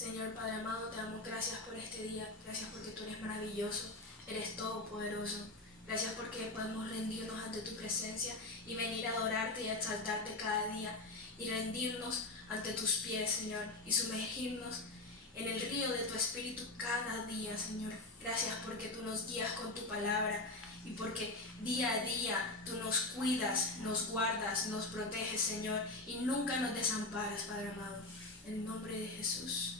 Señor Padre amado, te damos gracias por este día, gracias porque tú eres maravilloso, eres todopoderoso. Gracias porque podemos rendirnos ante tu presencia y venir a adorarte y a exaltarte cada día y rendirnos ante tus pies, Señor, y sumergirnos en el río de tu Espíritu cada día, Señor. Gracias porque tú nos guías con tu palabra y porque día a día tú nos cuidas, nos guardas, nos proteges, Señor, y nunca nos desamparas, Padre amado. En el nombre de Jesús.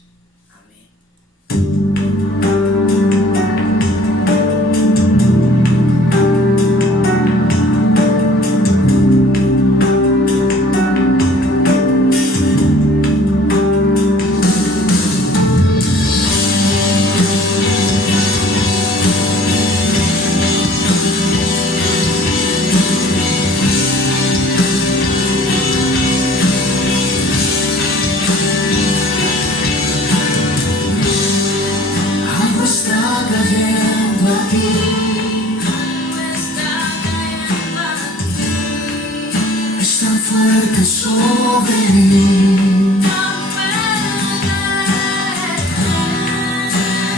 Fuerte sobre mí,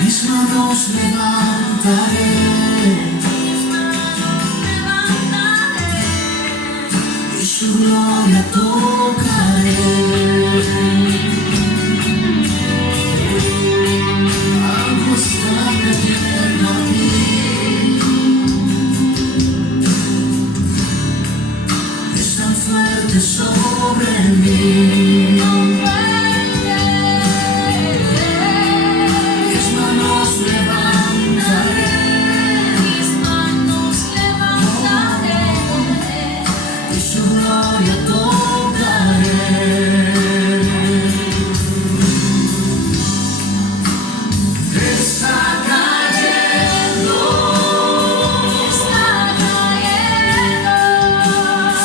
mis manos levantaré y su gloria tocaré. Algo está cayendo aquí, es tan fuerte sobre mí. Mis manos levantaré y su gloria tocaré. Está cayendo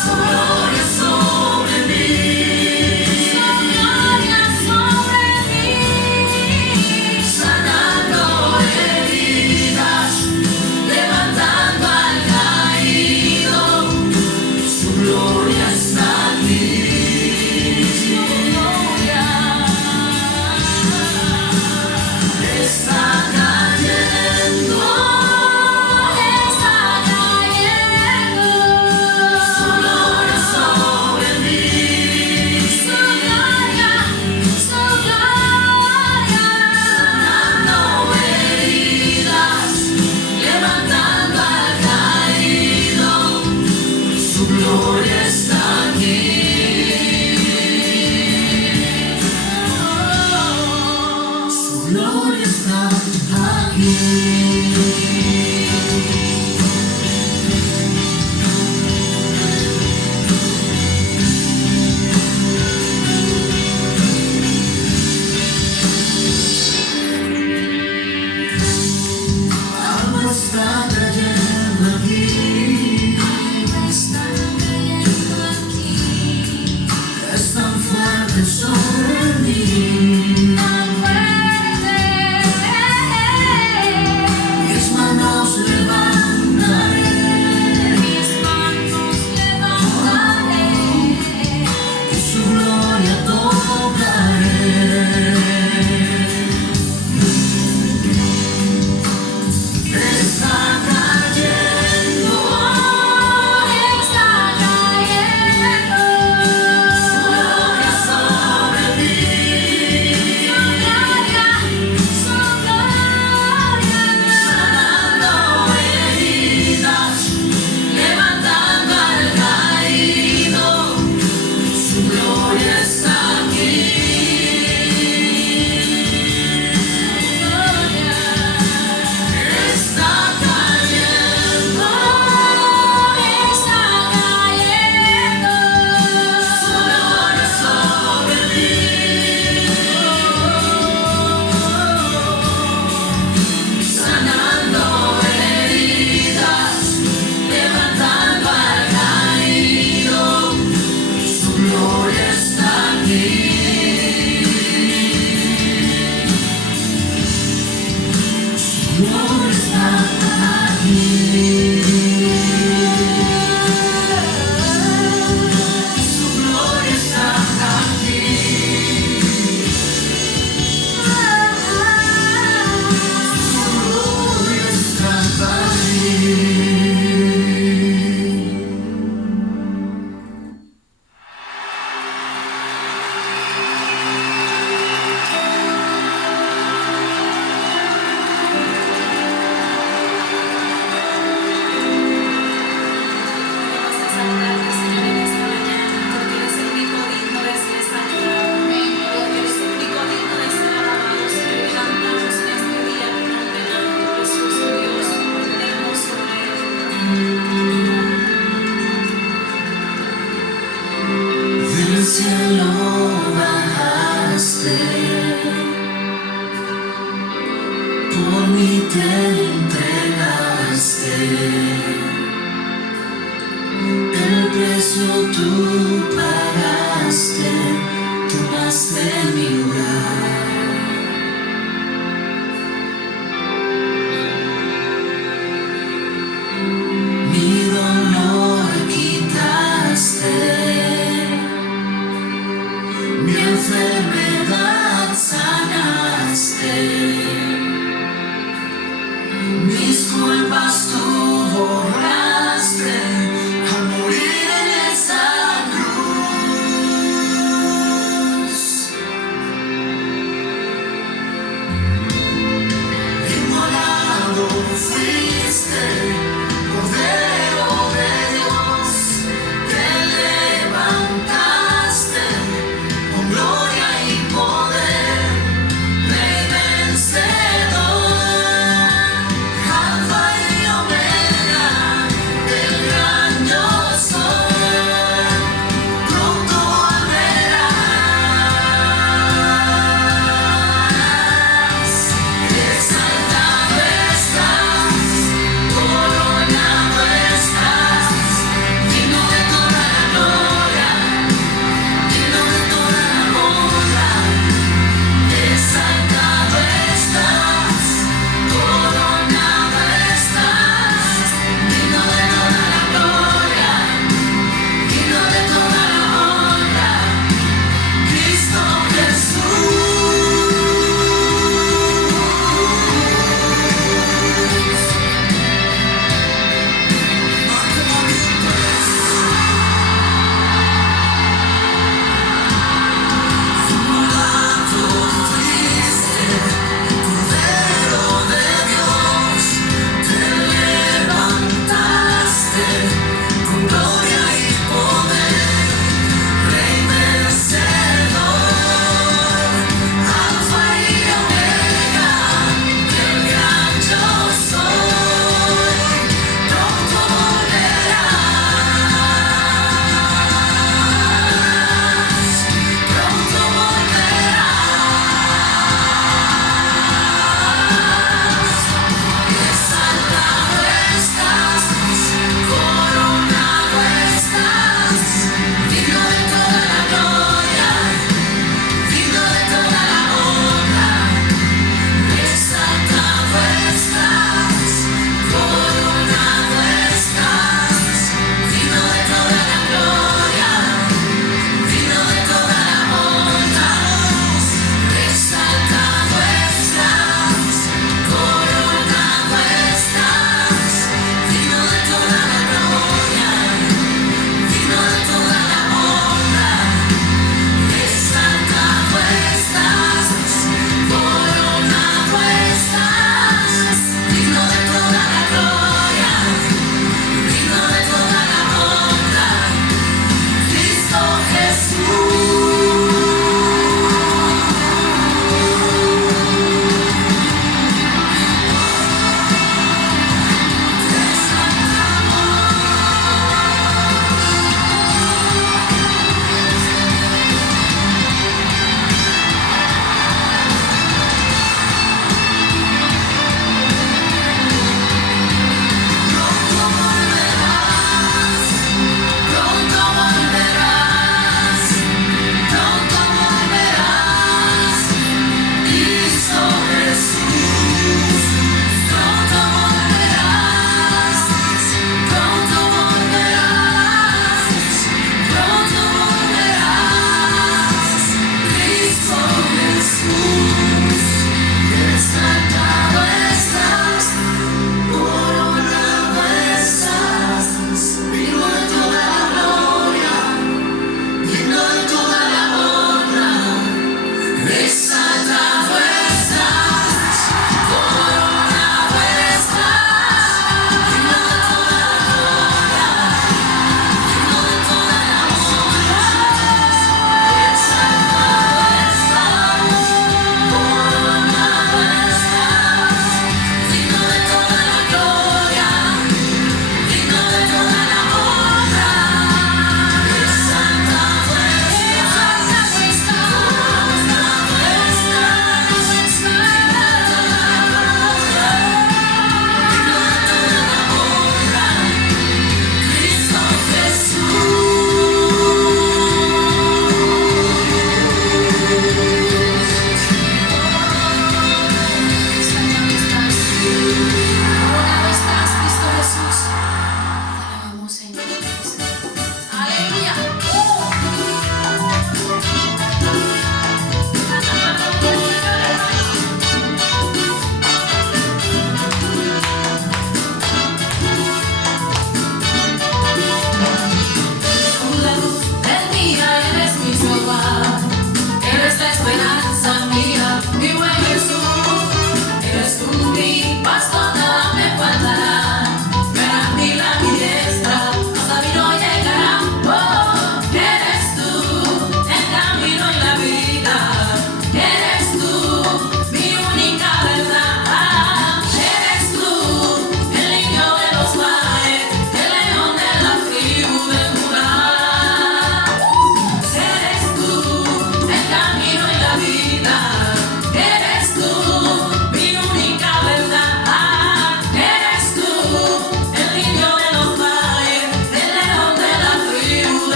su gloria sobre mí, sanando heridas, levantando al caído. Su gloria está aquí, su gloria está cayendo, su gloria sobre mí, sanando heridas, levantando al caído. Su gloria está aquí. Su gloria está aquí. Algo está cayendo aquí, es tan fuerte sobre mí. Mis manos por mí te entregaste. El precio tú pagaste, tomaste mi lugar. Mi dolor quitaste, mi enfermedad sanaste, mis culpas tú borraste al morir en esa cruz.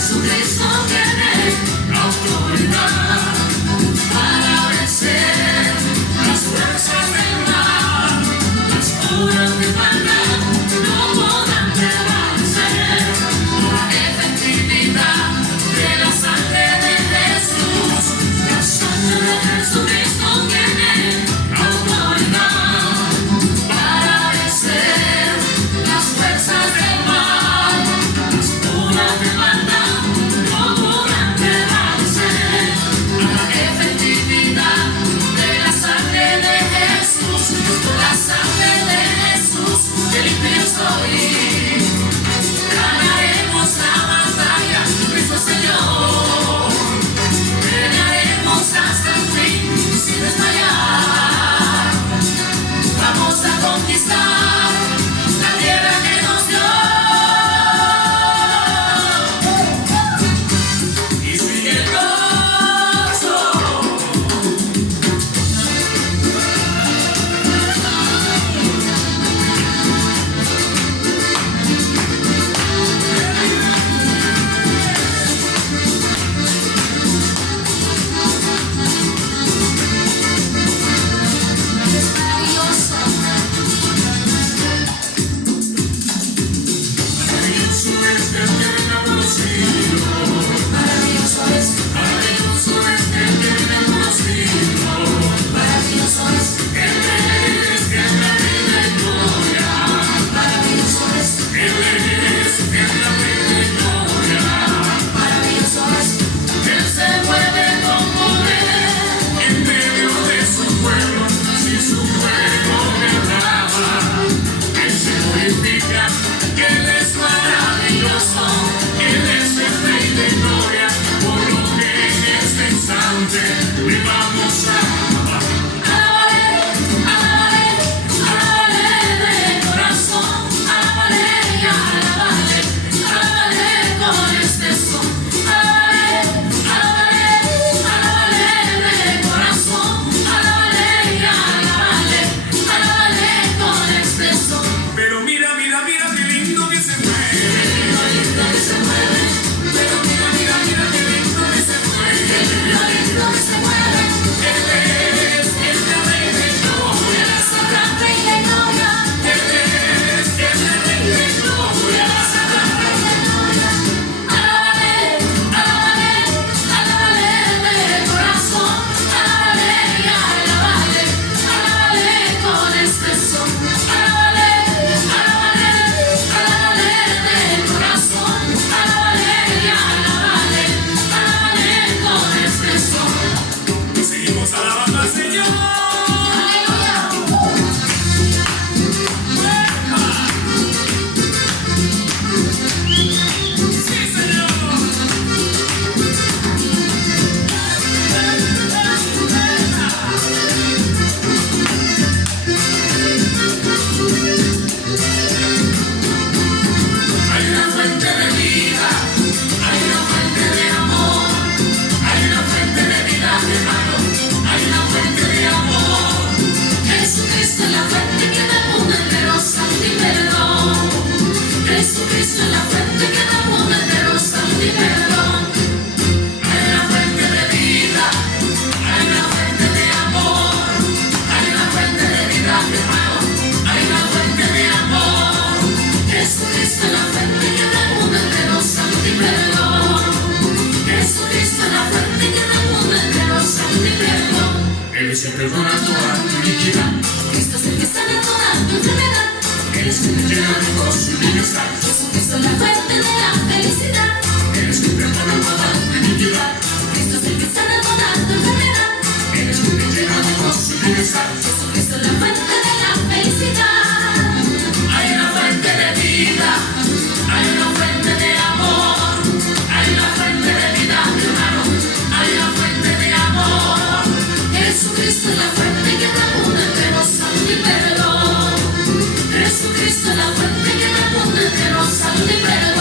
Jesucristo tiene autoridad para vencer las fuerzas del mal, las obras de maldad no podrán prevalecer. La efectividad de la sangre de Jesús, la sangre de Jesucristo tiene autoridad para vencer las fuerzas del mal, las obras de maldad no podrán prevalecer. La efectividad de la sangre de Jesús, la sangre de Jesús, que limpio soy. Ganaremos la batalla, Cristo Señor. Pelearemos hasta el fin sin desmayar. Vamos a conquistar la tierra que nos dio. Y sigue el gozo. Es maravilloso. Maravilloso es el que venga por los siglos. Maravilloso es. Maravilloso es el que venga por los siglos. Maravilloso es. Él es la vida y gloria. Maravilloso es. Él es la vida y gloria. Maravilloso es. Él se mueve con poder en medio de su pueblo. Si su pueblo le alaba, Él se glorifica. Él es maravilloso. Él es el Rey de gloria. Por lo que en este instante le vamos a alabar. Alabaré, alabaré, alabaré de corazón. Alabaré y alabaré, alabaré con este son. Alabaré, alabaré, alabaré de corazón. Alabaré y alabaré, alabaré con este son. Pero mira, mira, mira qué lindo que se mueve. Qué lindo que se mueve. Pero mira, mira, mira qué lindo que se mueve. Qué lindo que se mueve. Él es el Rey de gloria. Él es el gran Rey de gloria. Él es el Rey de gloria. Él es el gran Rey de gloria. Alabaré, alabaré, alabaré de corazón. Alabaré y alabaré, alabaré con este son. Alabaré, alabaré, alabaré de corazón. Alabaré y alabaré, alabaré con este son. Seguimos alabando al Señor. Aleluya. Sí, Señor. Hay una fuente de vida, hay una fuente de amor, hay una fuente de vida, hermano, hay una fuente de amor. Jesucristo es la fuente que da mundo entero salud y perdón. Jesucristo es la fuente que da mundo entero salud y perdón. Hay una fuente de vida, hay una fuente de amor, hay una fuente de vida, hermano, hay una fuente de amor. Jesucristo es la fuente que da mundo entero salud y perdón. Jesucristo es la fuente que da mundo entero salud y perdón. Él es el que perdona toda tu iniquidad. Cristo es el que sana toda tu enfermedad. Él es el que llena de gozo y bienestar. Jesucristo es la fuente de la felicidad. Él es el que perdona toda tu iniquidad. Cristo es el que sana toda tu enfermedad. Él es el que llena de gozo y bienestar. Jesucristo es la fuente de la felicidad. Hay una fuente de vida, hay una fuente de amor, hay una fuente de vida, mi hermano, hay una fuente de amor. Jesucristo es la fuente que da mundo entero salud y perdón. Jesucristo es la fuente que da mundo entero salud y perdón.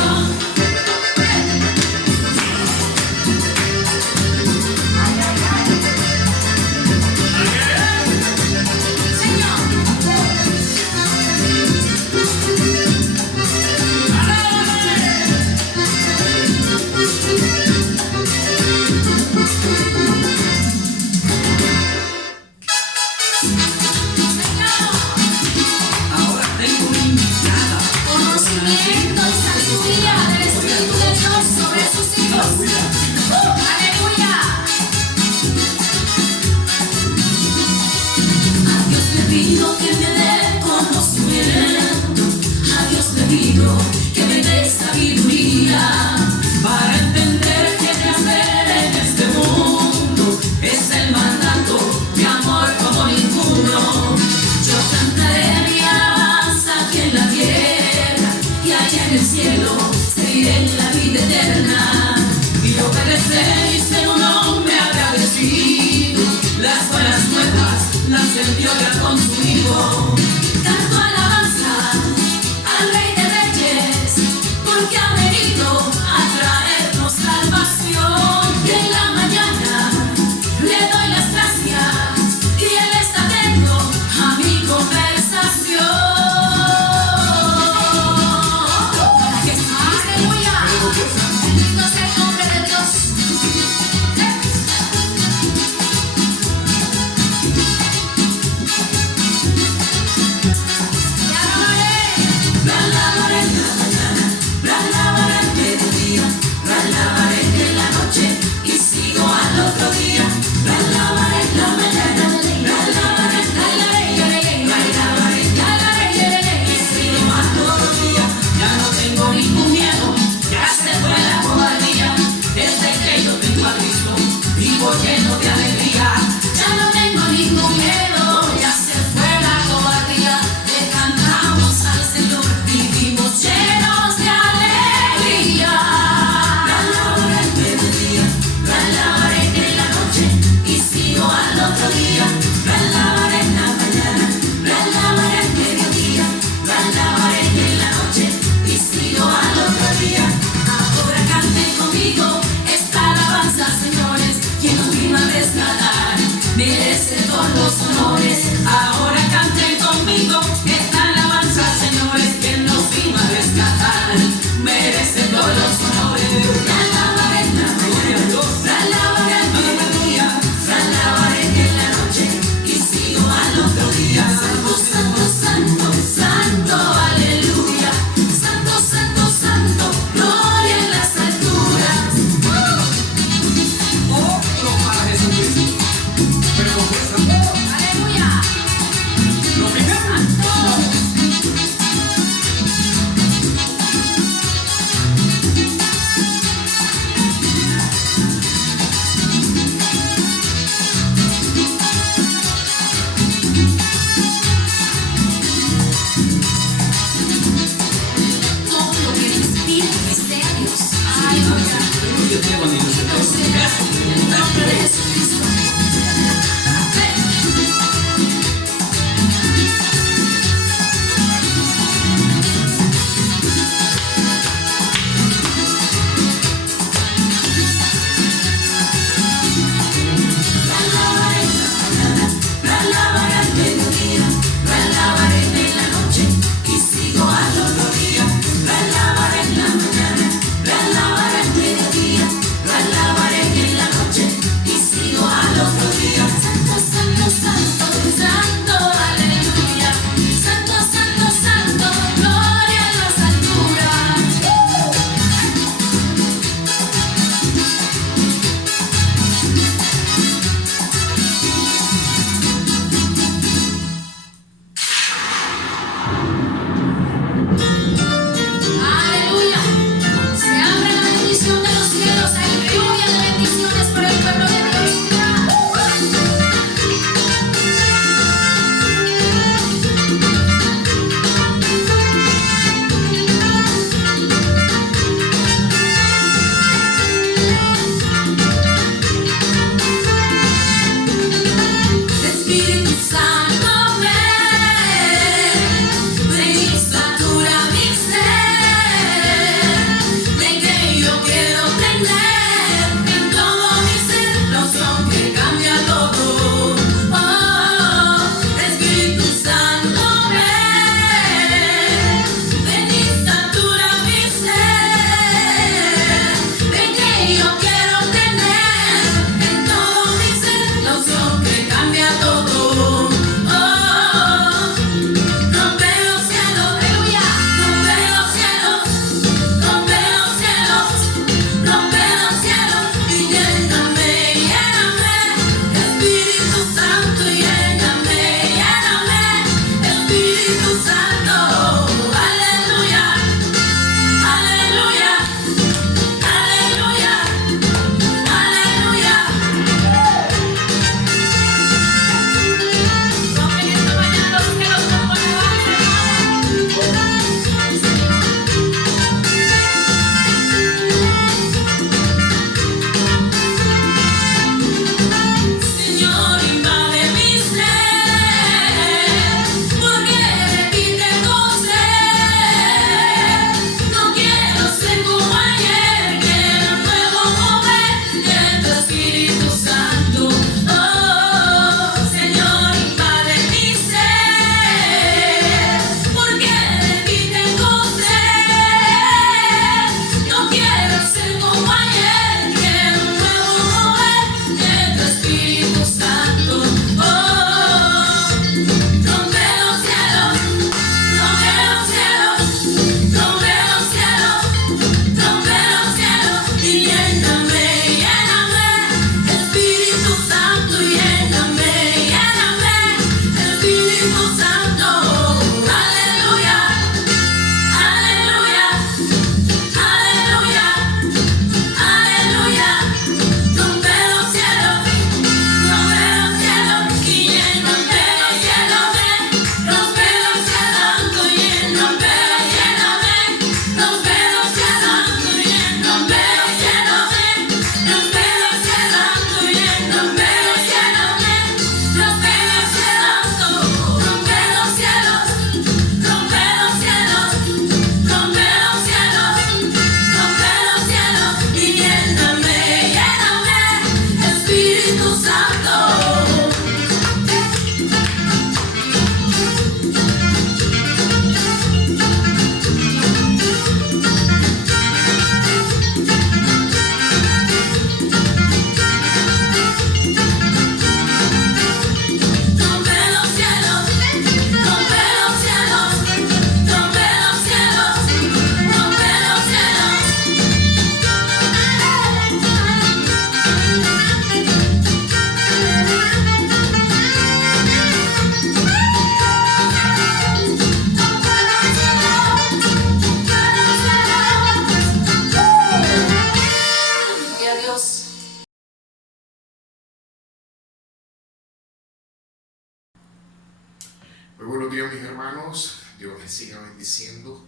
buenos días, mis hermanos. Dios les siga bendiciendo.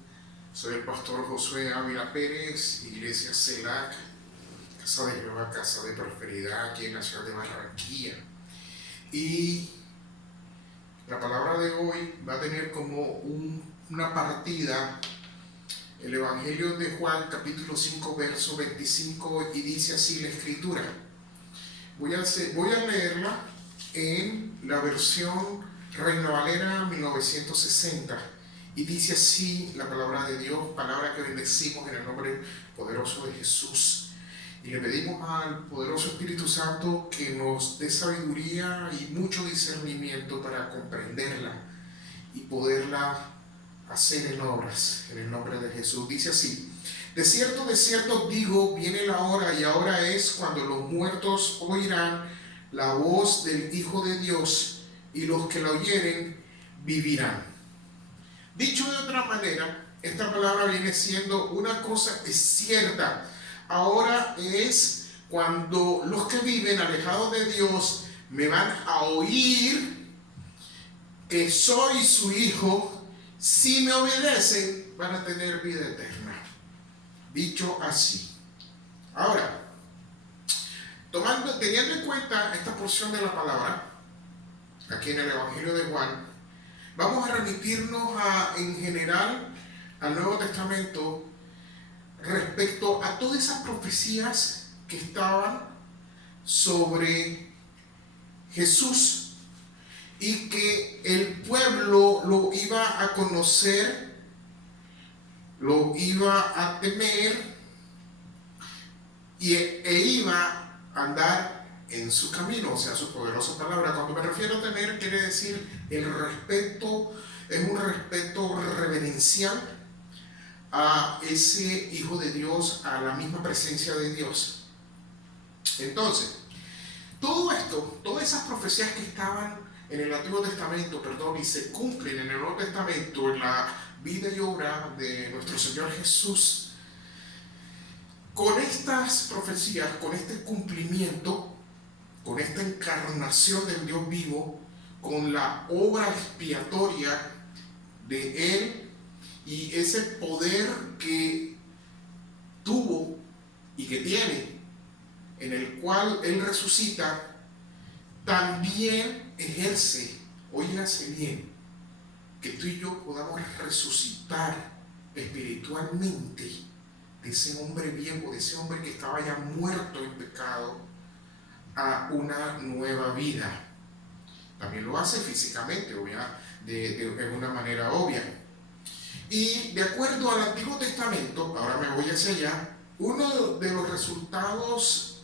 Soy el pastor Josué Ávila Pérez, Iglesia CELAC, Casa de Jehová, Casa de Prosperidad, aquí en la ciudad de Barranquilla. Y la palabra de hoy va a tener como una partida el Evangelio de Juan, capítulo 5, verso 25, y dice así la Escritura. Voy a leerla en la versión Reina Valera 1960, y dice así la palabra de Dios, palabra que bendecimos en el nombre poderoso de Jesús. Y le pedimos al poderoso Espíritu Santo que nos dé sabiduría y mucho discernimiento para comprenderla y poderla hacer en obras, en el nombre de Jesús. Dice así: de cierto digo, viene la hora, y ahora es, cuando los muertos oirán la voz del Hijo de Dios, y los que la oyeren vivirán. Dicho de otra manera, esta palabra viene siendo una cosa es cierta. Ahora es cuando los que viven alejados de Dios me van a oír que soy su Hijo. Si me obedecen, van a tener vida eterna. Dicho así. Ahora, teniendo en cuenta esta porción de la palabra, aquí en el Evangelio de Juan, vamos a remitirnos en general al Nuevo Testamento respecto a todas esas profecías que estaban sobre Jesús y que el pueblo lo iba a conocer, lo iba a temer e iba a andar en su camino, o sea, su poderosa palabra. Cuando me refiero a temer, quiere decir el respeto, es un respeto reverencial a ese Hijo de Dios, a la misma presencia de Dios. Entonces, todo esto, todas esas profecías que estaban en el Antiguo Testamento, y se cumplen en el Nuevo Testamento, en la vida y obra de nuestro Señor Jesús, con estas profecías, con este cumplimiento, con esta encarnación del Dios vivo, con la obra expiatoria de Él y ese poder que tuvo y que tiene, en el cual Él resucita, también ejerce, óigase bien, que tú y yo podamos resucitar espiritualmente de ese hombre viejo, de ese hombre que estaba ya muerto en pecado, a una nueva vida. También lo hace físicamente, de una manera obvia. Y de acuerdo al Antiguo Testamento, ahora me voy hacia allá, uno de los resultados,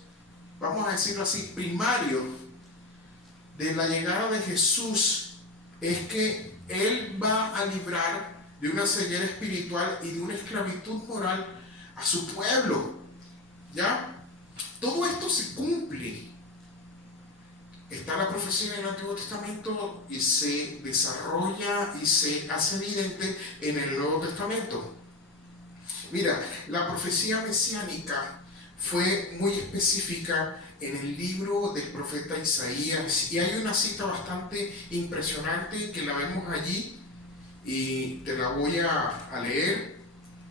vamos a decirlo así, primarios de la llegada de Jesús es que Él va a librar de una ceguera espiritual y de una esclavitud moral a su pueblo. ¿Ya? Todo esto se cumple. Está la profecía en el Antiguo Testamento y se desarrolla y se hace evidente en el Nuevo Testamento. Mira, la profecía mesiánica fue muy específica en el libro del profeta Isaías, y hay una cita bastante impresionante que la vemos allí y te la voy a leer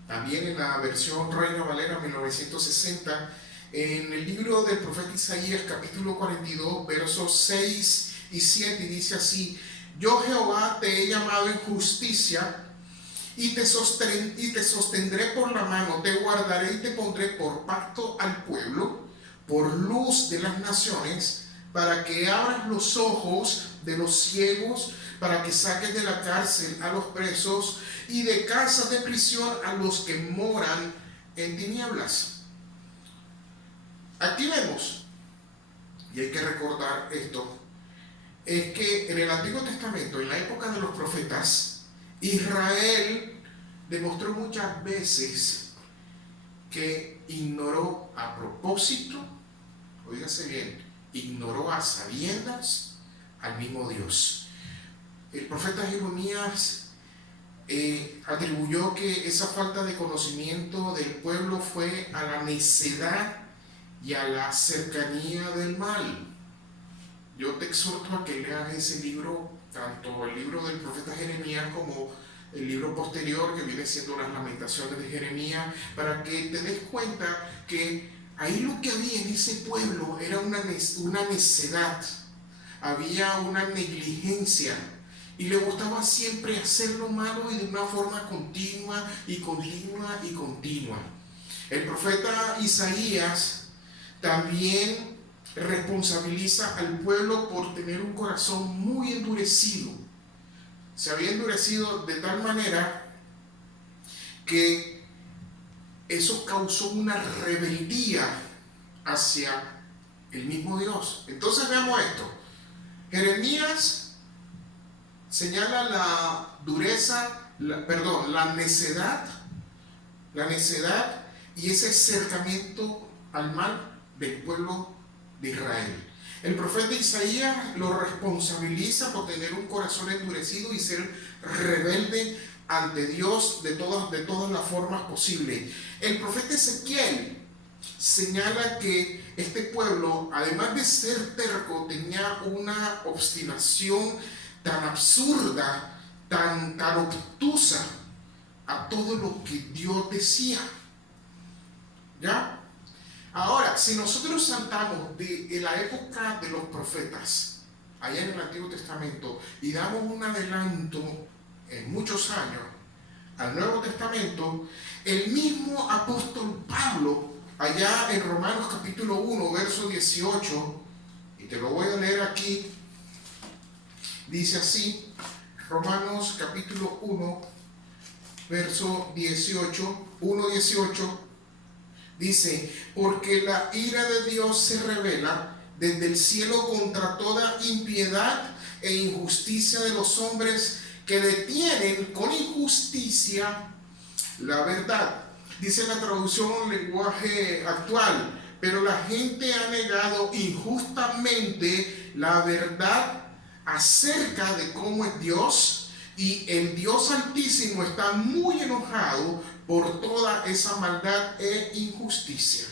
también en la versión Reina Valera 1960. En el libro del profeta Isaías, capítulo 42, versos 6 y 7, y dice así: yo, Jehová, te he llamado en justicia y te sostendré por la mano, te guardaré y te pondré por pacto al pueblo, por luz de las naciones, para que abras los ojos de los ciegos, para que saques de la cárcel a los presos y de casas de prisión a los que moran en tinieblas. Aquí vemos, y hay que recordar esto, es que en el Antiguo Testamento, en la época de los profetas, Israel demostró muchas veces que ignoró a propósito, oígase bien, ignoró a sabiendas al mismo Dios. El profeta Jeremías atribuyó que esa falta de conocimiento del pueblo fue a la necedad y a la cercanía del mal. Yo te exhorto a que leas ese libro tanto el libro del profeta Jeremías como el libro posterior que viene siendo las Lamentaciones de Jeremías, para que te des cuenta que ahí lo que había en ese pueblo era una necedad, había una negligencia, y le gustaba siempre hacer lo malo y de una forma continua y continua y continua. El profeta Isaías también responsabiliza al pueblo por tener un corazón muy endurecido. Se había endurecido de tal manera que eso causó una rebeldía hacia el mismo Dios. Entonces veamos esto. Jeremías señala la dureza, la necedad y ese acercamiento al mal del pueblo de Israel. El profeta Isaías lo responsabiliza por tener un corazón endurecido y ser rebelde ante Dios de todas las formas posibles. El profeta Ezequiel señala que este pueblo, además de ser terco, tenía una obstinación tan absurda, tan obtusa a todo lo que Dios decía. ¿Ya? Ahora, si nosotros saltamos de la época de los profetas, allá en el Antiguo Testamento, y damos un adelanto en muchos años al Nuevo Testamento, el mismo apóstol Pablo, allá en Romanos capítulo 1, verso 18, y te lo voy a leer aquí, dice así, Romanos capítulo 1, verso 18, 1:18, dice: porque la ira de Dios se revela desde el cielo contra toda impiedad e injusticia de los hombres que detienen con injusticia la verdad. Dice la traducción en lenguaje actual: pero la gente ha negado injustamente la verdad acerca de cómo es Dios, y el Dios Altísimo está muy enojado por toda esa maldad e injusticia.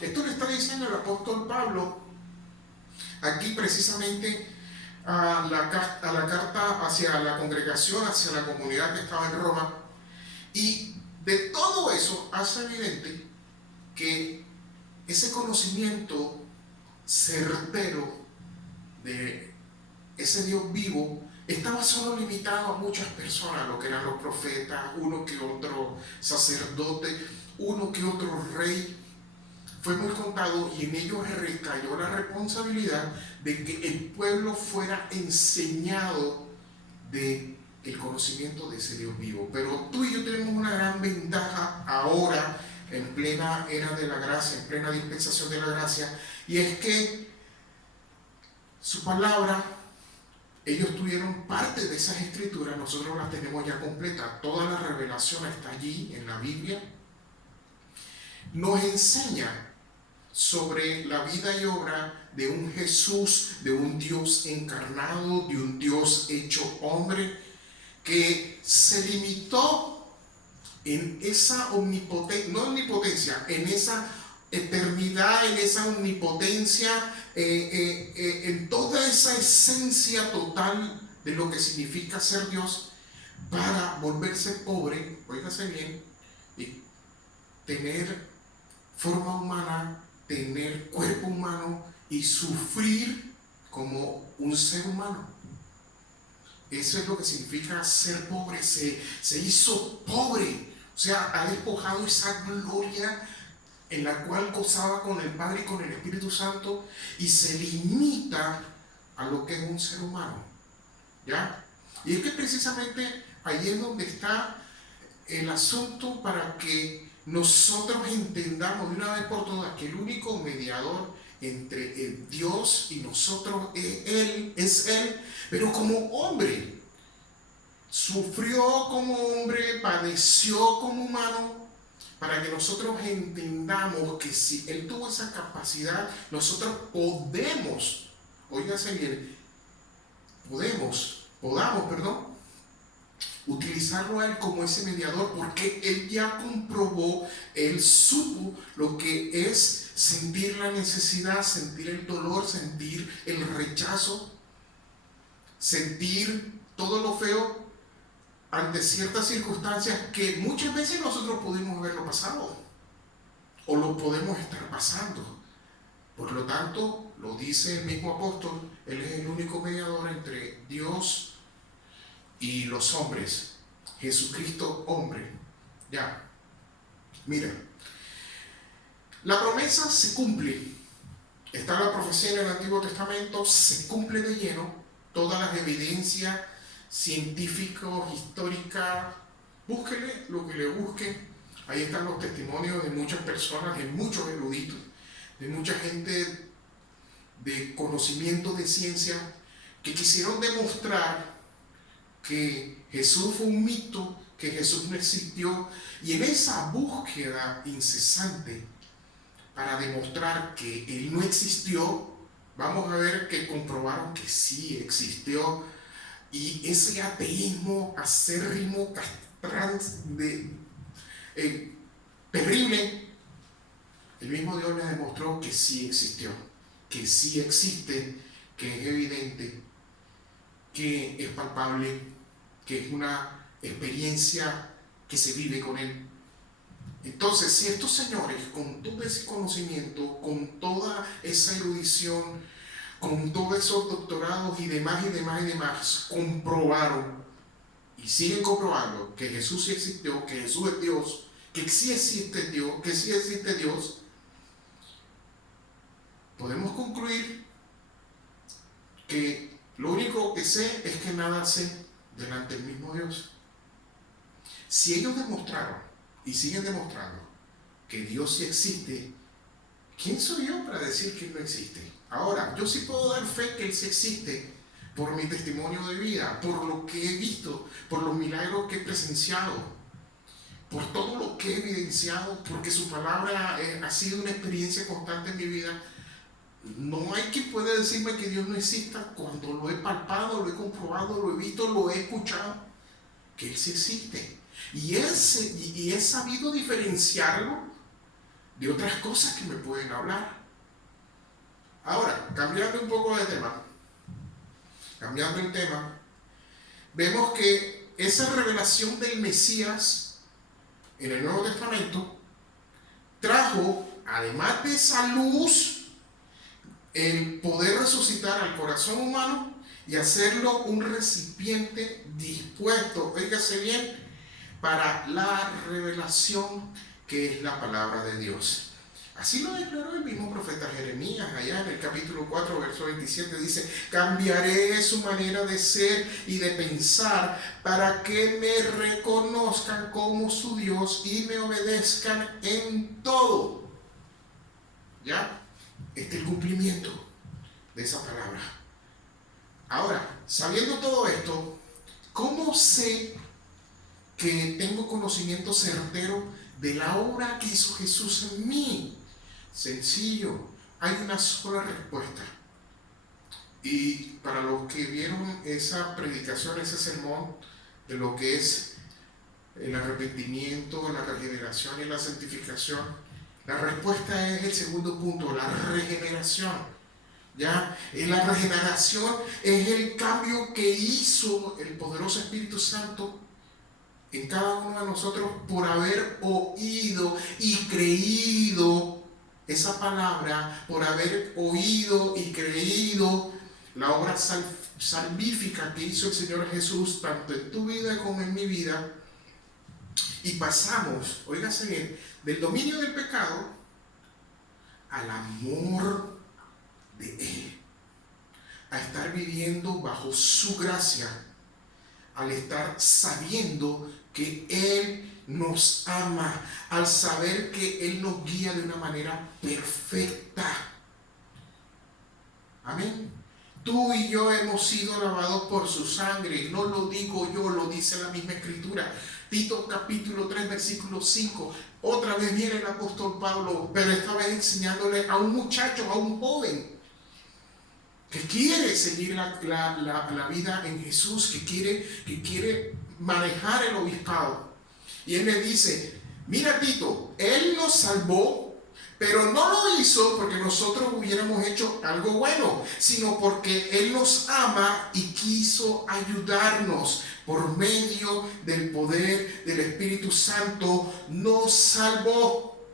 Esto le está diciendo el apóstol Pablo aquí precisamente a la carta hacia la congregación, hacia la comunidad que estaba en Roma, y de todo eso hace evidente que ese conocimiento certero de ese Dios vivo estaba solo limitado a muchas personas, lo que eran los profetas, uno que otro sacerdote, uno que otro rey. Fue muy contado, y en ellos recayó la responsabilidad de que el pueblo fuera enseñado del conocimiento de ese Dios vivo. Pero tú y yo tenemos una gran ventaja ahora, en plena era de la gracia, en plena dispensación de la gracia, y es que su palabra, ellos tuvieron parte de esas escrituras, nosotros las tenemos ya completas. Toda la revelación está allí en la Biblia. Nos enseña sobre la vida y obra de un Jesús, de un Dios encarnado, de un Dios hecho hombre, que se limitó en esa omnipotencia, en esa eternidad, en esa omnipotencia, en toda esa esencia total de lo que significa ser Dios, para volverse pobre, óigase bien, y tener forma humana, tener cuerpo humano y sufrir como un ser humano. Eso es lo que significa ser pobre. Se hizo pobre, o sea, ha despojado esa gloria en la cual gozaba con el Padre y con el Espíritu Santo, y se limita a lo que es un ser humano, ¿ya? Y es que precisamente ahí es donde está el asunto, para que nosotros entendamos de una vez por todas que el único mediador entre el Dios y nosotros es Él, pero como hombre. Sufrió como hombre, padeció como humano, para que nosotros entendamos que si Él tuvo esa capacidad, nosotros podemos, óigase bien, podamos utilizarlo a Él como ese mediador, porque Él ya comprobó, Él supo lo que es sentir la necesidad, sentir el dolor, sentir el rechazo. sentir todo lo feo ante ciertas circunstancias que muchas veces nosotros pudimos haberlo pasado o lo podemos estar pasando. Por lo tanto, lo dice el mismo apóstol, Él es el único mediador entre Dios y los hombres. Jesucristo, hombre. Ya. Mira, la promesa se cumple. Está la profecía en el Antiguo Testamento, se cumple de lleno. Todas las evidencias científicas, históricas, búsquele lo que le busque. Ahí están los testimonios de muchas personas, de muchos eruditos, de mucha gente de conocimiento de ciencia que quisieron demostrar que Jesús fue un mito, que Jesús no existió, y en esa búsqueda incesante para demostrar que Él no existió, vamos a ver que comprobaron que sí existió, y ese ateísmo acérrimo, castrante, terrible, el mismo Dios les demostró que sí existió, que sí existe, que es evidente, que es palpable, que es una experiencia que se vive con Él. Entonces, si estos señores, con todo ese conocimiento, con toda esa erudición, con todos esos doctorados y demás, comprobaron y siguen comprobando que Jesús sí existió, que Jesús es Dios, que sí existe Dios, podemos concluir que lo único que sé es que nada sé delante del mismo Dios. Si ellos demostraron y siguen demostrando que Dios sí existe, ¿quién soy yo para decir que Él no existe? Ahora, yo sí puedo dar fe que Él sí existe por mi testimonio de vida, por lo que he visto, por los milagros que he presenciado, por todo lo que he evidenciado, porque su palabra ha sido una experiencia constante en mi vida. No hay quien pueda decirme que Dios no exista cuando lo he palpado, lo he comprobado, lo he visto, lo he escuchado, que Él sí existe. Y he sabido diferenciarlo de otras cosas que me pueden hablar. Ahora, cambiando un poco de tema, cambiando el tema, vemos que esa revelación del Mesías en el Nuevo Testamento trajo, además de esa luz, el poder resucitar al corazón humano y hacerlo un recipiente dispuesto, óigase bien, para la revelación que es la palabra de Dios. Así lo declaró el mismo profeta Jeremías allá en el capítulo 4, verso 27, dice: cambiaré su manera de ser y de pensar para que me reconozcan como su Dios y me obedezcan en todo. ¿Ya? Este es el cumplimiento de esa palabra. Ahora, sabiendo todo esto, ¿cómo sé que tengo conocimiento certero de la obra que hizo Jesús en mí? Sencillo, hay una sola respuesta. Y para los que vieron esa predicación, ese sermón de lo que es el arrepentimiento, la regeneración y la santificación, la respuesta es el segundo punto, la regeneración. ¿Ya? La regeneración es el cambio que hizo el poderoso Espíritu Santo en cada uno de nosotros por haber oído y creído esa palabra, por haber oído y creído la obra salvífica que hizo el Señor Jesús tanto en tu vida como en mi vida. Y pasamos, óigase bien, del dominio del pecado al amor de Él, a estar viviendo bajo su gracia, al estar sabiendo que Él nos ama, al saber que Él nos guía de una manera perfecta. Amén. Tú y yo hemos sido lavados por su sangre. No lo digo yo, lo dice la misma Escritura. Tito capítulo 3, versículo 5. Otra vez viene el apóstol Pablo, pero esta vez enseñándole a un muchacho, a un joven, que quiere seguir la vida en Jesús, que quiere manejar el obispado. Y él le dice: mira, Tito, Él nos salvó, pero no lo hizo porque nosotros hubiéramos hecho algo bueno, sino porque Él nos ama y quiso ayudarnos por medio del poder del Espíritu Santo. Nos salvó,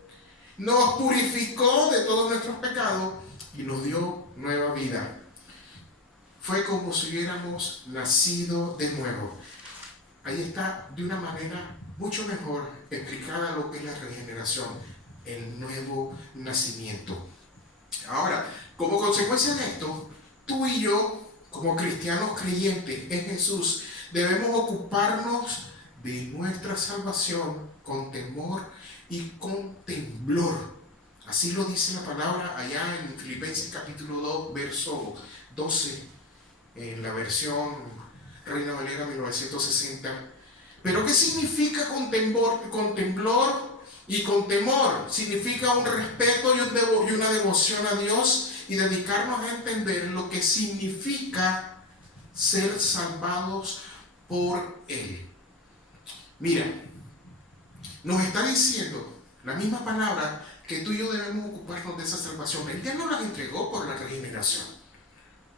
nos purificó de todos nuestros pecados y nos dio nueva vida. Fue como si hubiéramos nacido de nuevo. Ahí está de una manera mucho mejor explicada lo que es la regeneración, el nuevo nacimiento. Ahora, como consecuencia de esto, tú y yo, como cristianos creyentes en Jesús, debemos ocuparnos de nuestra salvación con temor y con temblor. Así lo dice la palabra allá en Filipenses capítulo 2, verso 12, en la versión Reina Valera 1960. ¿Pero qué significa con temblor y con temor? Significa un respeto y una devoción a Dios y dedicarnos a entender lo que significa ser salvados por Él. Mira, nos está diciendo la misma palabra que tú y yo debemos ocuparnos de esa salvación. Él ya nos la entregó por la regeneración.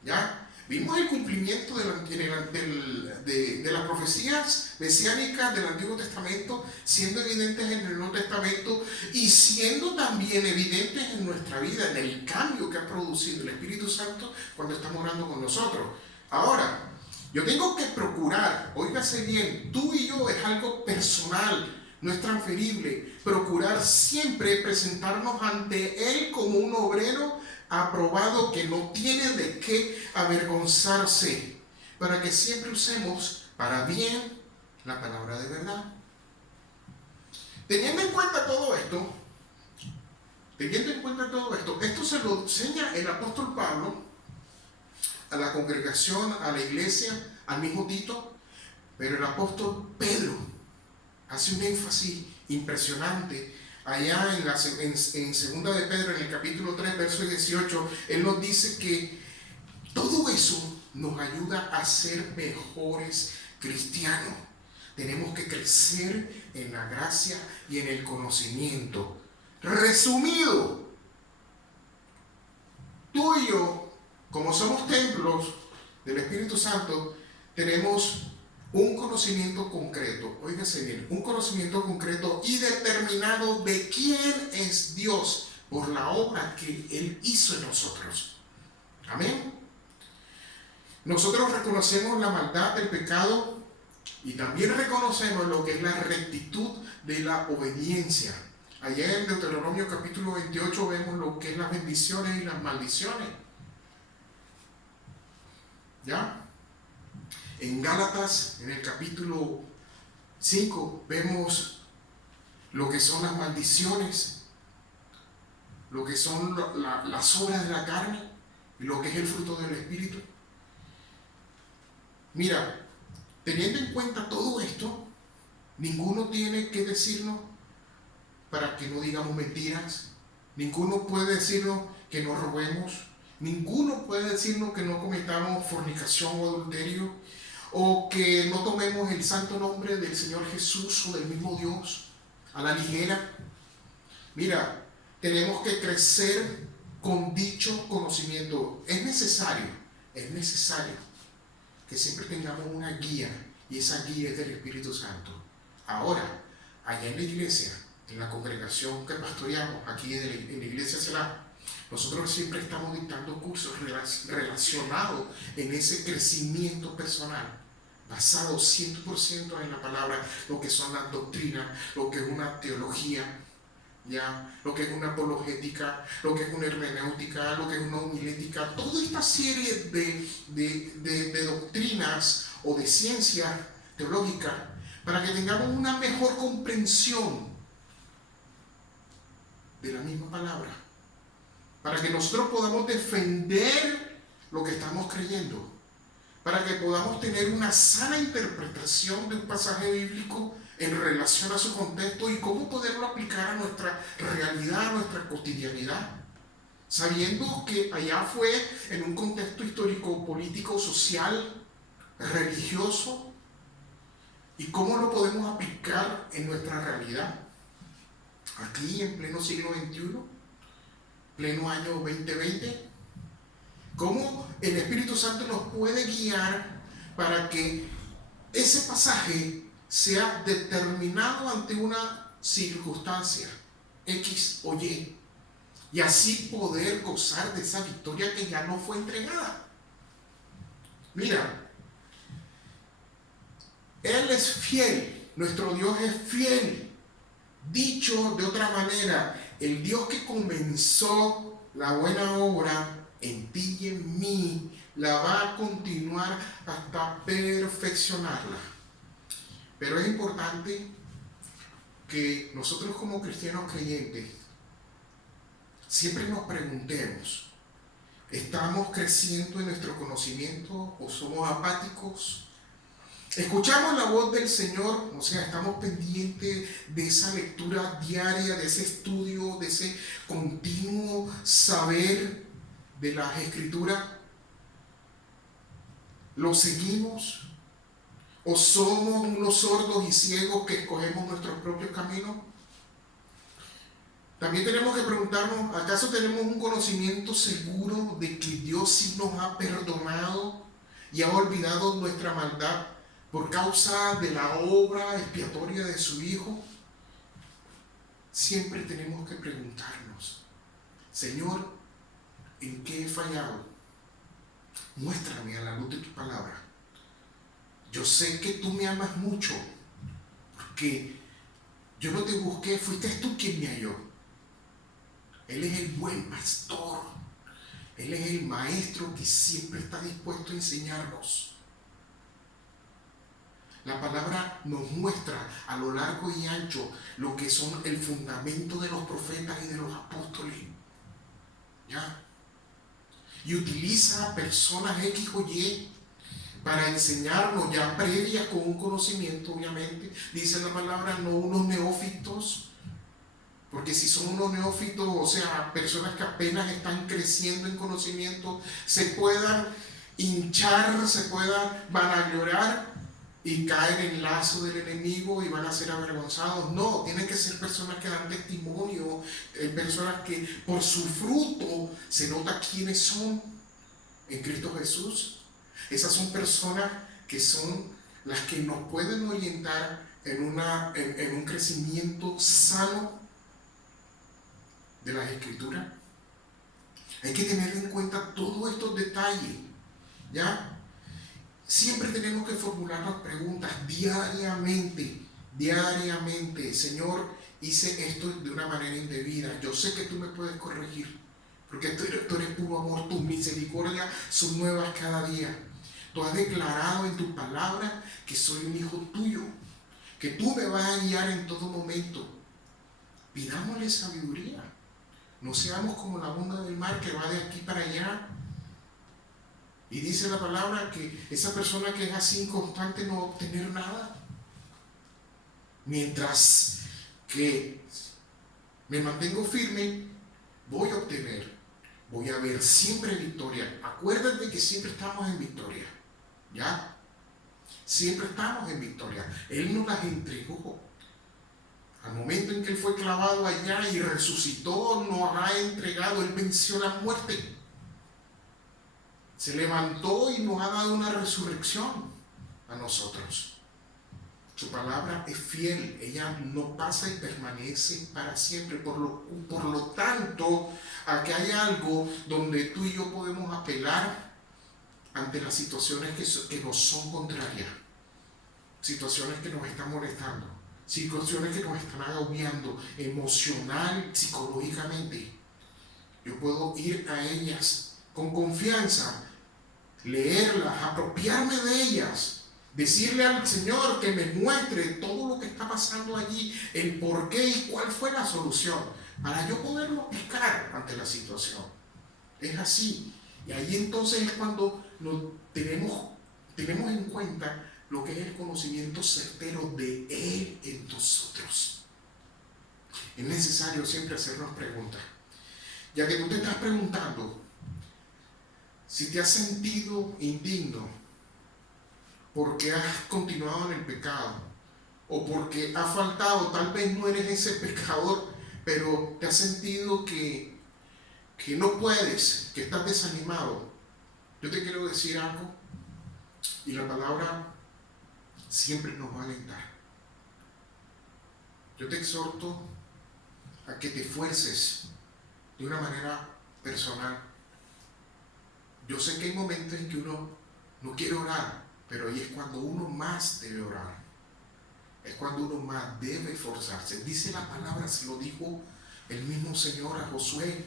¿Ya? Vimos el cumplimiento de las profecías mesiánicas del Antiguo Testamento siendo evidentes en el Nuevo Testamento y siendo también evidentes en nuestra vida, en el cambio que ha producido el Espíritu Santo cuando está morando con nosotros. Ahora, yo tengo que procurar, óigase bien, tú y yo es algo personal, no es transferible, procurar siempre presentarnos ante Él como un obrero aprobado que no tiene de qué avergonzarse, para que siempre usemos para bien la palabra de verdad. Teniendo en cuenta todo esto, esto se lo enseña el apóstol Pablo a la congregación, a la iglesia, al mismo Tito, pero el apóstol Pedro hace un énfasis impresionante. Allá en segunda de Pedro, en el capítulo 3, verso 18, él nos dice que todo eso nos ayuda a ser mejores cristianos. Tenemos que crecer en la gracia y en el conocimiento. Resumido, tú y yo, como somos templos del Espíritu Santo, tenemos un conocimiento concreto, óigase bien, un conocimiento concreto y determinado de quién es Dios por la obra que Él hizo en nosotros. Amén. Nosotros reconocemos la maldad del pecado y también reconocemos lo que es la rectitud de la obediencia. Allá en Deuteronomio capítulo 28 vemos lo que es las bendiciones y las maldiciones. ¿Ya? En Gálatas, en el capítulo 5, vemos lo que son las maldiciones, lo que son las obras de la carne y lo que es el fruto del Espíritu. Mira, teniendo en cuenta todo esto, ninguno tiene que decirnos para que no digamos mentiras, ninguno puede decirnos que no robemos, ninguno puede decirnos que no cometamos fornicación o adulterio, o que no tomemos el santo nombre del Señor Jesús o del mismo Dios a la ligera. Mira, tenemos que crecer con dicho conocimiento. Es necesario que siempre tengamos una guía, y esa guía es del Espíritu Santo. Ahora, allá en la iglesia, en la congregación que pastoreamos, aquí en la iglesia Selah, nosotros siempre estamos dictando cursos relacionados en ese crecimiento personal, basado 100% en la palabra, lo que son las doctrinas, lo que es una teología, ¿ya? Lo que es una apologética, lo que es una hermenéutica, lo que es una homilética, toda esta serie de doctrinas o de ciencia teológica, para que tengamos una mejor comprensión de la misma palabra, para que nosotros podamos defender lo que estamos creyendo, para que podamos tener una sana interpretación de un pasaje bíblico en relación a su contexto y cómo poderlo aplicar a nuestra realidad, a nuestra cotidianidad, sabiendo que allá fue en un contexto histórico, político, social, religioso, y cómo lo podemos aplicar en nuestra realidad, aquí en pleno siglo XXI. pleno año 2020? ¿Cómo el Espíritu Santo nos puede guiar para que ese pasaje sea determinado ante una circunstancia X o Y, y así poder gozar de esa victoria que ya no fue entregada? Mira, Él es fiel, nuestro Dios es fiel. Dicho de otra manera, el Dios que comenzó la buena obra en ti y en mí, la va a continuar hasta perfeccionarla. Pero es importante que nosotros como cristianos creyentes siempre nos preguntemos, ¿estamos creciendo en nuestro conocimiento o somos apáticos? ¿Escuchamos la voz del Señor? O sea, ¿estamos pendientes de esa lectura diaria, de ese estudio, de ese continuo saber de las Escrituras? ¿Lo seguimos? ¿O somos unos sordos y ciegos que escogemos nuestros propios caminos? También tenemos que preguntarnos, ¿acaso tenemos un conocimiento seguro de que Dios sí nos ha perdonado y ha olvidado nuestra maldad por causa de la obra expiatoria de su Hijo? Siempre tenemos que preguntarnos, Señor, ¿en qué he fallado? Muéstrame a la luz de tu palabra. Yo sé que tú me amas mucho, porque yo no te busqué, fuiste tú quien me halló. Él es el buen pastor. Él es el maestro que siempre está dispuesto a enseñarnos. La palabra nos muestra a lo largo y ancho lo que son el fundamento de los profetas y de los apóstoles. ¿Ya? Y utiliza personas X o Y para enseñarnos ya previas con un conocimiento, obviamente. Dice la palabra, no unos neófitos, porque si son unos neófitos, o sea, personas que apenas están creciendo en conocimiento, se puedan hinchar, se puedan vanagloriar y caer en el lazo del enemigo y van a ser avergonzados. No, tienen que ser personas que dan testimonio, personas que por su fruto se nota quiénes son en Cristo Jesús. Esas son personas que son las que nos pueden orientar en un crecimiento sano de las Escrituras. Hay que tener en cuenta todos estos detalles, ¿ya? Siempre tenemos que formularnos preguntas diariamente. Señor, hice esto de una manera indebida. Yo sé que tú me puedes corregir, porque tú eres puro amor, tus misericordias son nuevas cada día. Tú has declarado en tu palabra que soy un hijo tuyo, que tú me vas a guiar en todo momento. Pidámosle sabiduría. No seamos como la onda del mar que va de aquí para allá. Y dice la palabra que esa persona que es así inconstante no va a obtener nada. Mientras que me mantengo firme, voy a obtener, voy a ver siempre victoria. Acuérdate que siempre estamos en victoria, ¿ya? Siempre estamos en victoria. Él nos las entregó. Al momento en que Él fue clavado allá y resucitó, nos ha entregado. Él venció la muerte. Se levantó y nos ha dado una resurrección a nosotros. Su palabra es fiel, ella no pasa y permanece para siempre. Por lo tanto, aquí hay algo donde tú y yo podemos apelar ante las situaciones que nos son contrarias, situaciones que nos están molestando, situaciones que nos están agobiando emocional, psicológicamente. Yo puedo ir a ellas con confianza, leerlas, apropiarme de ellas, decirle al Señor que me muestre todo lo que está pasando allí, el por qué y cuál fue la solución, para yo poderlo aplicar ante la situación. Es así. Y ahí entonces es cuando tenemos en cuenta lo que es el conocimiento certero de Él en nosotros. Es necesario siempre hacernos preguntas. Ya que tú te estás preguntando si te has sentido indigno porque has continuado en el pecado o porque has faltado, tal vez no eres ese pecador, pero te has sentido que que no puedes, que estás desanimado, yo te quiero decir algo, y la palabra siempre nos va a alentar. Yo te exhorto a que te esfuerces de una manera personal. Yo sé que hay momentos en que uno no quiere orar, pero ahí es cuando uno más debe orar. Es cuando uno más debe esforzarse. Dice la palabra, se lo dijo el mismo Señor a Josué: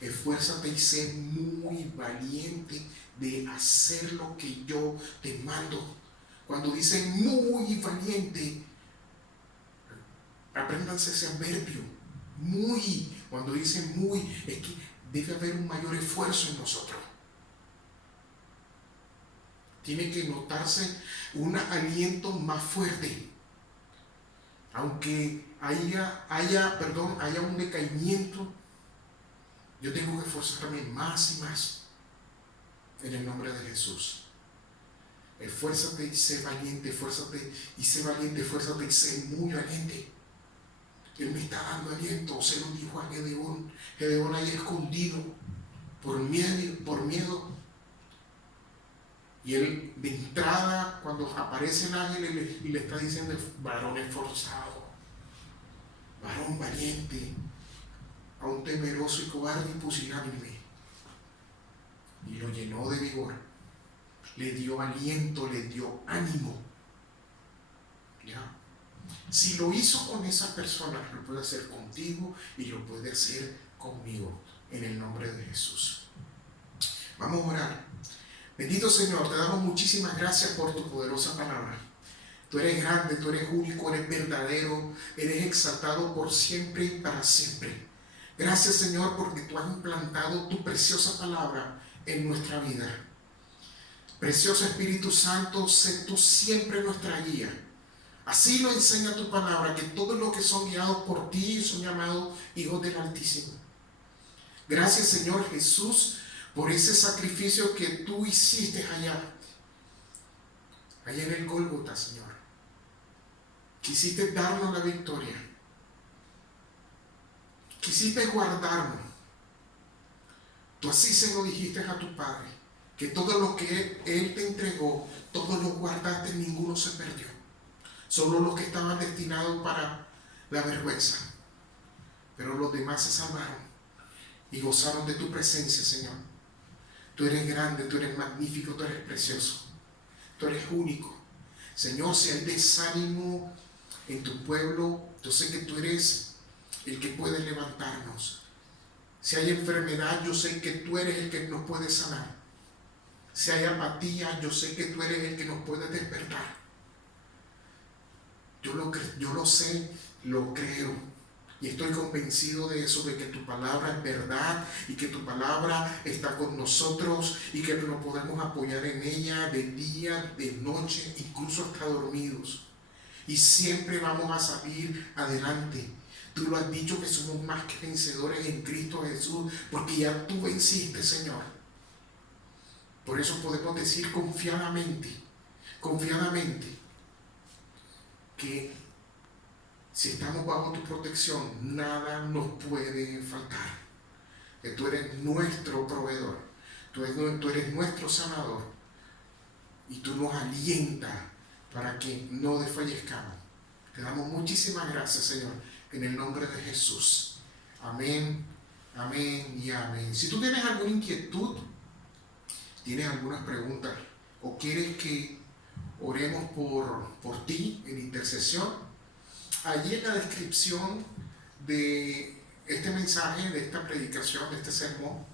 esfuérzate y sé muy valiente de hacer lo que yo te mando. Cuando dice muy valiente, apréndanse ese adverbio, muy. Cuando dice muy, es que debe haber un mayor esfuerzo en nosotros. Tiene que notarse un aliento más fuerte. Aunque haya un decaimiento, yo tengo que esforzarme más y más en el nombre de Jesús. Esfuérzate y sé valiente, esfuérzate y sé valiente, esfuérzate y sé muy valiente. Él me está dando aliento, se lo dijo a Gedeón. Gedeón ahí escondido por miedo. Y él de entrada, cuando aparece el ángel y le está diciendo: varón esforzado, varón valiente, a un temeroso y cobarde y pusilánime. Y lo llenó de vigor, le dio aliento, le dio ánimo. ¿Ya? Si lo hizo con esa persona, lo puede hacer contigo y lo puede hacer conmigo, en el nombre de Jesús. Vamos a orar. Bendito Señor, te damos muchísimas gracias por tu poderosa palabra. Tú eres grande, tú eres único, eres verdadero, eres exaltado por siempre y para siempre. Gracias, Señor, porque tú has implantado tu preciosa palabra en nuestra vida. Precioso Espíritu Santo, sé tú siempre nuestra guía. Así lo enseña tu palabra, que todos los que son guiados por ti son llamados hijos del Altísimo. Gracias, Señor Jesús, por ese sacrificio que tú hiciste allá en el Gólgota, Señor. Quisiste darnos la victoria. Quisiste guardarnos. Tú así se lo dijiste a tu Padre, que todo lo que Él te entregó, todos los guardaste, ninguno se perdió. Solo los que estaban destinados para la vergüenza. Pero los demás se salvaron y gozaron de tu presencia, Señor. Tú eres grande, tú eres magnífico, tú eres precioso. Tú eres único. Señor, si hay desánimo en tu pueblo, yo sé que tú eres el que puede levantarnos. Si hay enfermedad, yo sé que tú eres el que nos puede sanar. Si hay apatía, yo sé que tú eres el que nos puede despertar. Yo lo sé, lo creo. Y estoy convencido de eso, de que tu palabra es verdad y que tu palabra está con nosotros y que nos podemos apoyar en ella de día, de noche, incluso hasta dormidos. Y siempre vamos a salir adelante. Tú lo has dicho, que somos más que vencedores en Cristo Jesús, porque ya tú venciste, Señor. Por eso podemos decir confiadamente, que si estamos bajo tu protección, nada nos puede faltar. Que tú eres nuestro proveedor, tú eres nuestro sanador, y tú nos alientas para que no desfallezcamos. Te damos muchísimas gracias, Señor, en el nombre de Jesús. Amén, amén y amén. Si tú tienes alguna inquietud, tienes algunas preguntas, o quieres que oremos por ti en intercesión, allí en la descripción de este mensaje, de esta predicación, de este sermón,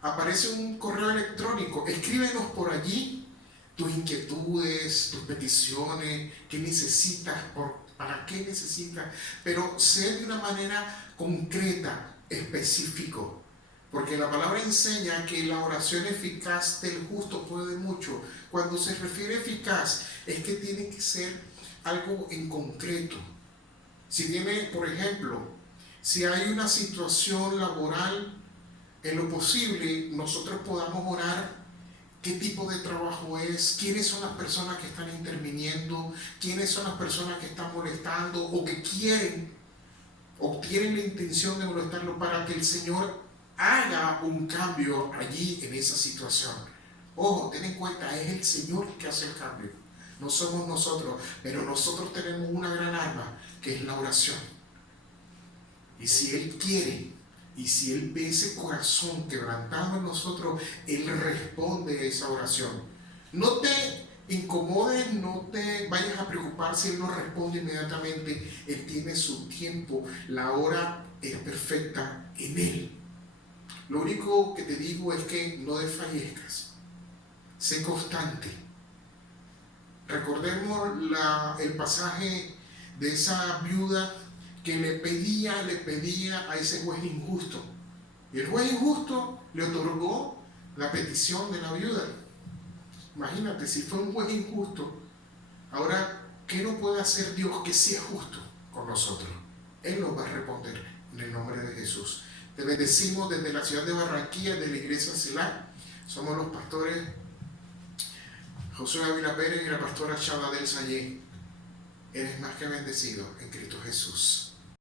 aparece un correo electrónico. Escríbenos por allí tus inquietudes, tus peticiones, qué necesitas, para qué necesitas, pero sé de una manera concreta, específico, porque la palabra enseña que la oración eficaz del justo puede mucho. Cuando se refiere eficaz, es que tiene que ser algo en concreto. Si tiene, por ejemplo, si hay una situación laboral, en lo posible nosotros podamos orar qué tipo de trabajo es, quiénes son las personas que están interviniendo, quiénes son las personas que están molestando o que quieren o tienen la intención de molestarlo, para que el Señor haga un cambio allí en esa situación. Ojo, ten en cuenta, es el Señor que hace el cambio, no somos nosotros, pero nosotros tenemos una gran arma, que es la oración. Y si Él quiere, y si Él ve ese corazón quebrantado en nosotros, Él responde a esa oración. No te incomodes, no te vayas a preocupar si Él no responde inmediatamente. Él tiene su tiempo, la hora es perfecta en Él. Lo único que te digo es que no desfallezcas, sé constante. Recordemos el pasaje de esa viuda que le pedía a ese juez injusto. Y el juez injusto le otorgó la petición de la viuda. Imagínate, si fue un juez injusto, ahora, ¿qué no puede hacer Dios que sea justo con nosotros? Él nos va a responder en el nombre de Jesús. Te bendecimos desde la ciudad de Barranquilla, de la iglesia Selah. Somos los pastores Josué Ávila Pérez y la pastora Chava del Sayé. Eres más que bendecido en Cristo Jesús.